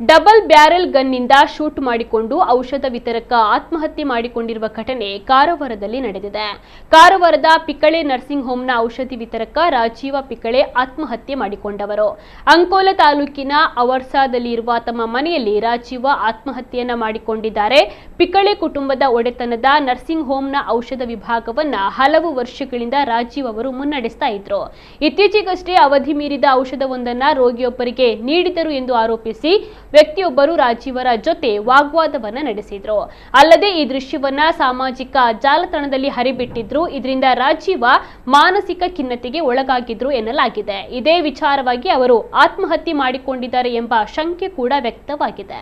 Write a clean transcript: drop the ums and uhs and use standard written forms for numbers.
Double barrel ಗನ್ನಿಂದ shoot ಮಾಡಿಕೊಂಡು ಔಷಧ ವಿತರಕ ಆತ್ಮಹತ್ಯೆ ಮಾಡಿಕೊಂಡಿರುವ ಘಟನೆ ಕಾರವಾರದಲ್ಲಿ ನಡೆದಿದೆ. ಕಾರವಾರದ ಪಿಕಳೆ ನರ್ಸಿಂಗ್ ಹೋಂನ ಔಷಧಿ ವಿತರಕ ರಾಜೀವ ಪಿಕಳೆ ಆತ್ಮಹತ್ಯೆ ಮಾಡಿಕೊಂಡವರು. ಅಂಕೋಲ ತಾಲೂಕಿನ ಅವರ್ಸಾದಲ್ಲಿ ಇರುವ ತಮ್ಮ ಮನೆಯಲ್ಲಿ ರಾಜೀವ ಆತ್ಮಹತ್ಯೆಯನ್ನ ಮಾಡಿಕೊಂಡಿದ್ದಾರೆ. ಪಿಕಳೆ ಕುಟುಂಬದ ಒಡೆತನದ ನರ್ಸಿಂಗ್ ಹೋಂನ ಔಷಧ ವಿಭಾಗವನ್ನ ಹಲವು ವರ್ಷಗಳಿಂದ ರಾಜೀವ್ ಅವರು ಮುನ್ನಡೆಸ್ತಾ ಇದ್ರು. ಇತ್ತೀಚೆಗಷ್ಟೇ ಅವಧಿ ಮೀರಿದ ಔಷಧವೊಂದನ್ನ ರೋಗಿಯೊಬ್ಬರಿಗೆ ನೀಡಿದರು ಎಂದು ಆರೋಪಿಸಿ ವ್ಯಕ್ತಿಯೊಬ್ಬರು ರಾಜೀವರ ಜೊತೆ ವಾಗ್ವಾದವನ್ನ ನಡೆಸಿದ್ರು. ಅಲ್ಲದೆ ಈ ದೃಶ್ಯವನ್ನ ಸಾಮಾಜಿಕ ಜಾಲತಾಣದಲ್ಲಿ ಹರಿಬಿಟ್ಟಿದ್ರು. ಇದರಿಂದ ರಾಜೀವ ಮಾನಸಿಕ ಖಿನ್ನತೆಗೆ ಒಳಗಾಗಿದ್ರು ಎನ್ನಲಾಗಿದೆ. ಇದೇ ವಿಚಾರವಾಗಿ ಅವರು ಆತ್ಮಹತ್ಯೆ ಮಾಡಿಕೊಂಡಿದ್ದಾರೆ ಎಂಬ ಶಂಕೆ ಕೂಡ ವ್ಯಕ್ತವಾಗಿದೆ.